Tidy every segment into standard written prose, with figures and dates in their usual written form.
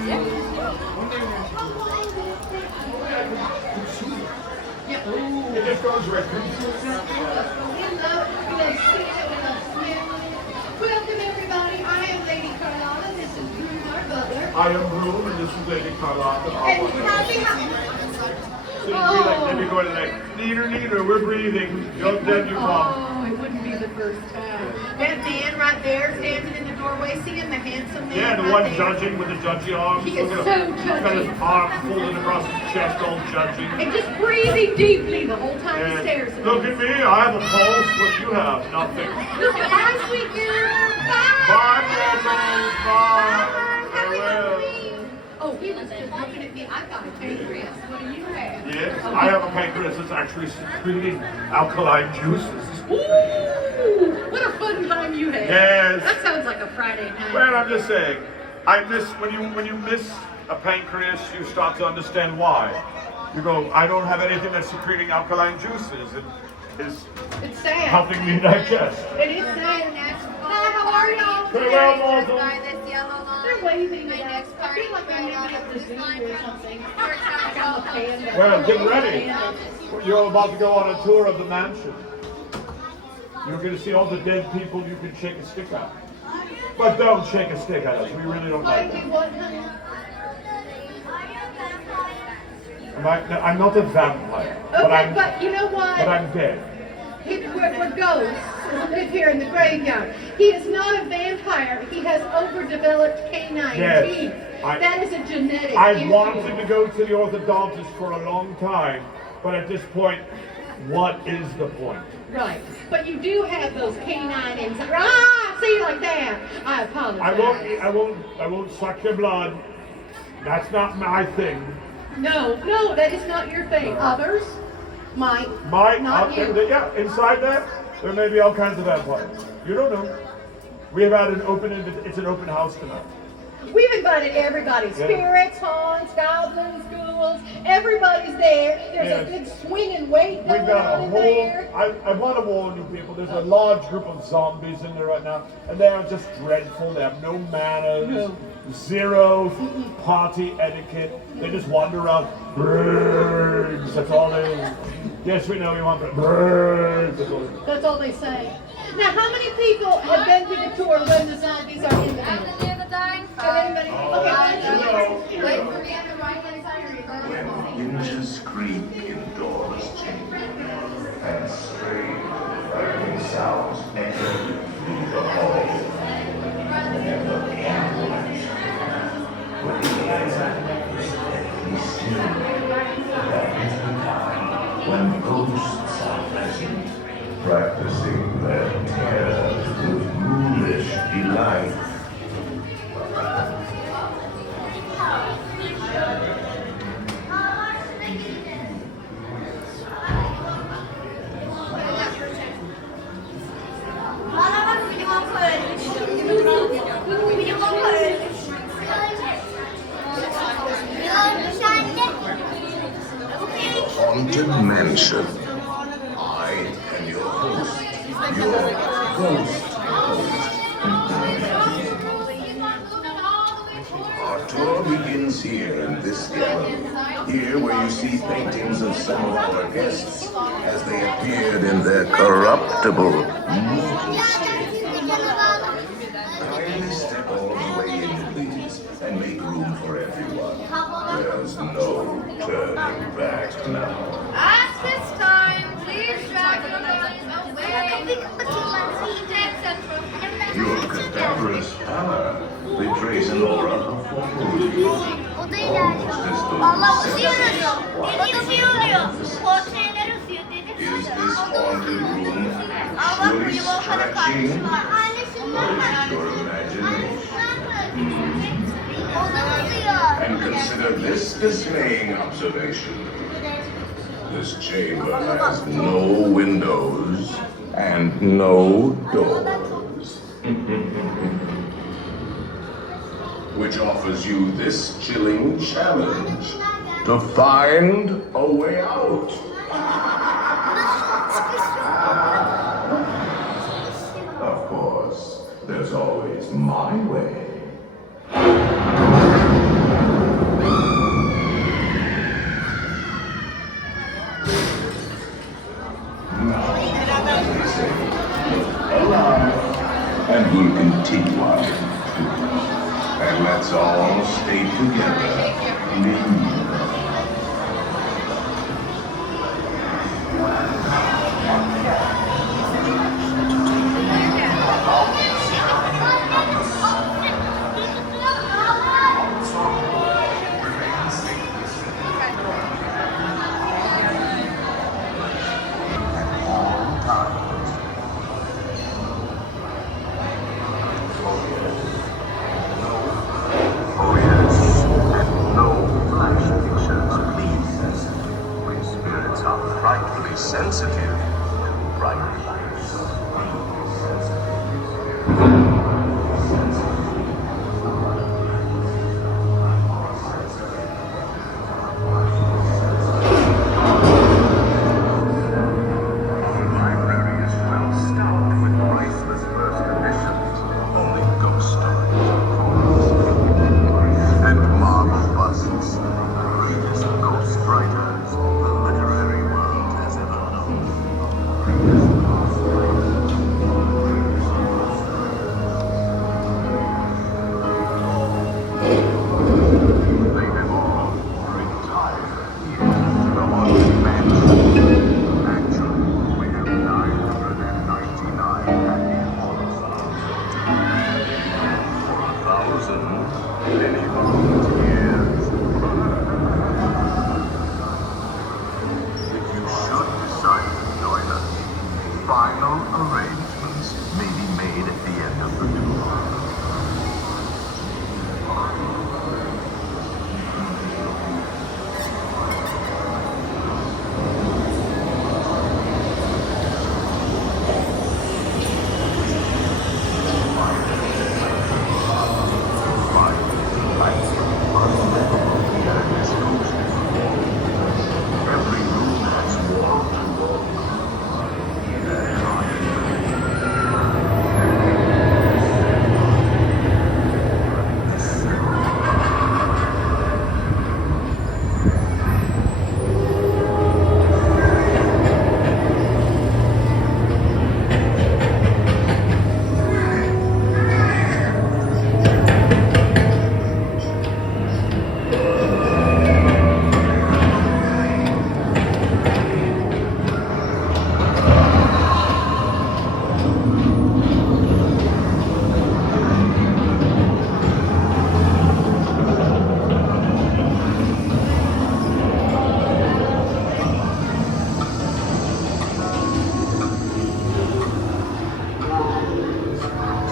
It just goes right through. Welcome everybody. I am Lady Carlotta. This is Bruce, our butler. I am Broom, and this is Lady Carlotta. And happy So you'd be like, maybe going like, neater, we're breathing. Don't then you come. Oh, it wouldn't be the first time. That man right there standing in the doorway, seeing the handsome man. Yeah, the right one there. judging with the judgy arms. He is Look so at him. He's got his judgy. arms folded across his chest, all judging. And just breathing deeply the whole time he And stares at look me. at me, I have a pulse. What do you have? Nothing. Bye, sweet girl. Bye. Bye, Mortals. Bye. Farewell. Oh, he was just looking at me. I've got a pancreas. What do you have? Yes, I have a pancreas that's actually secreting alkaline juices. Ooh, what a fun time you had. Yes. That sounds like a Friday night. Well, I'm just saying, I miss when you miss a pancreas, you start to understand why. You go, I don't have anything that's secreting alkaline juices and is It's sad. helping me digest. It is sad. Hi, how are y'all? Farewell, Mortal. They're waving at us. I feel like I'm maybe at the zoo or something. Like I'm a panda. Well, get ready. You're about to go on a tour of the mansion. You're going to see all the dead people you can shake a stick at. But don't shake a stick at us. We really don't like Like that. what, honey? I'm not a vampire, Okay, but you know what? but I'm dead. We're ghosts who live here in the graveyard. He is not a vampire. He has overdeveloped canine Yes, teeth. I- That is a genetic I issue. wanted to go to the orthodontist for a long time, but at this point, what is the point? Right. But you do have those canine inside. Ah, see, like that. I apologize. I won't suck your blood. That's not my thing. No, that is not your thing. Others might. Not Not you. Yeah, inside there may be all kinds of vampires. You don't know. We have had it's an open house tonight. We've invited everybody. Spirits, haunts, goblins, ghouls. Everybody's there. There's Yes. a good swinging weight We've going got on a in whole, there. I want to warn you people, there's a large group of zombies in there right now, and they are just dreadful. They have no manners, No. zero party etiquette. They just wander around, birds, that's all they, yes we know you want the birds. That's all they say. Now, how many people have been to the tour when the zombies are in there? Have anybody? Okay. Wait for me on the right-hand side. When hinges creak in doors change, and strange frightening sounds echo through the hall, and the ambulance with the eyes steadily still, that is the time when ghosts are present, practicing their terrors with ghoulish delight. Haunted Mansion. I am your host, your ghost host. Our tour begins here in this gallery. Here where you see paintings of some of our guests as they appeared in their corruptible, mortal state. Kindly step all the way in, please, and make room for everyone. There's no turning back now. At this time, please drag your bodies away from the dead central. Your cadaverous pallor betrays an aura of foreboding. Almost as though Is this haunted room actually stretching? Or is it your imagination? And consider this dismaying observation. This chamber has no windows and no doors. Which offers you this chilling challenge to find a way out. Of course, there's always my way. and will continue on. And let's all stay together. Oh yes, and no flash pictures, please. We spirits are frightfully sensitive to bright lights. The library is well stocked with priceless first editions, only ghost stories, of course, and marble busts, the greatest ghost writers the literary world has ever known. They have all retired here to the haunted mansion. Actually, we have 999 happy homes. For 1,000 many volunteers. If you should decide to join us, final arrangements may be made at the end of the tour. Every room has wall-to-wall.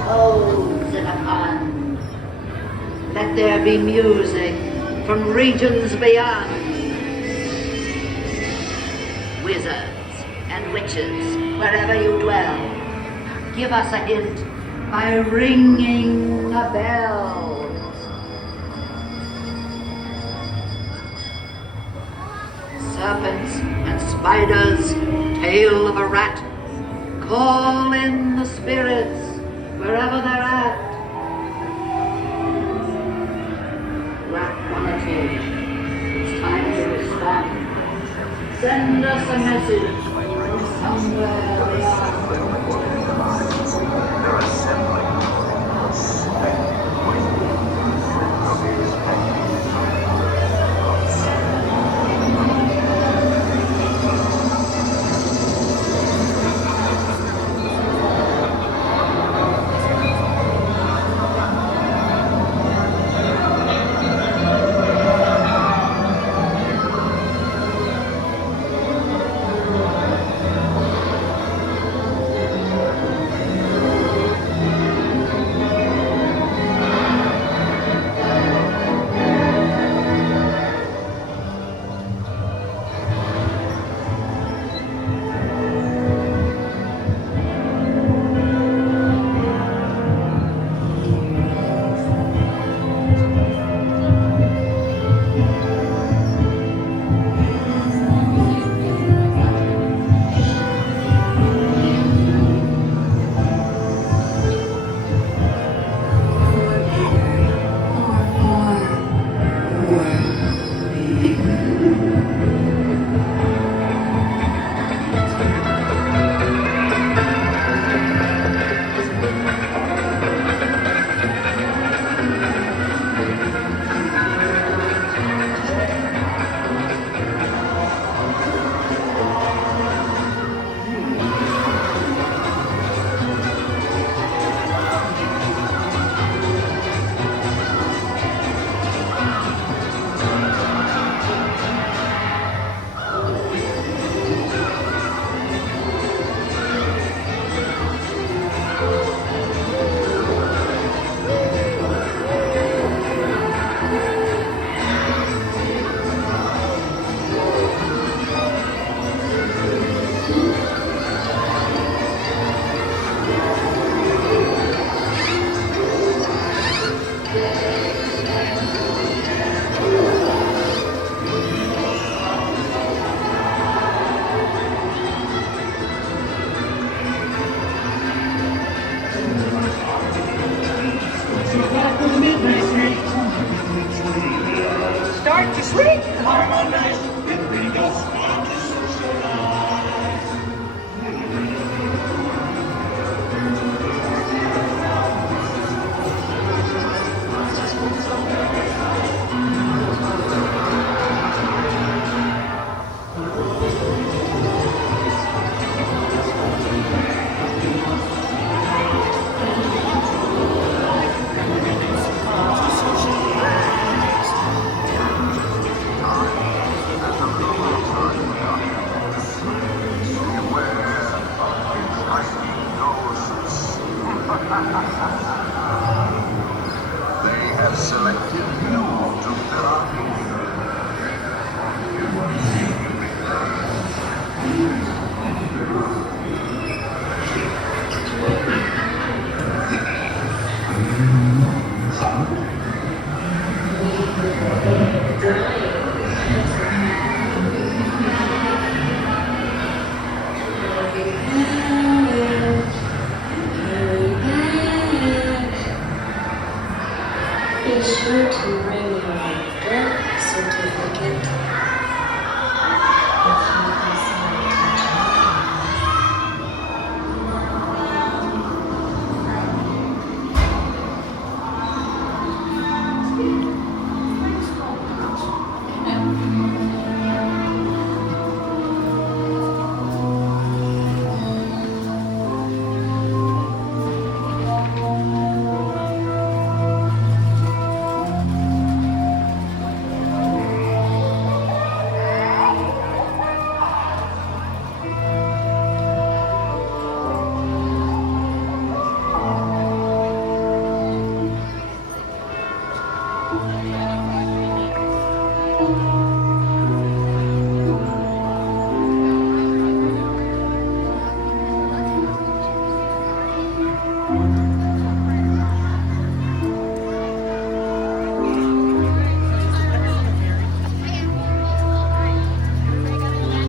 Toads in a pond. Let there be music from regions beyond. Wizards and witches, wherever you dwell, give us a hint by ringing a bell. Serpents and spiders, tail of a rat, call in the spirits wherever they're at. Rat quality, it's time to respond. Send us a message from somewhere beyond. They're assembling. Start to sleep. They have selected you to fill up. Be sure to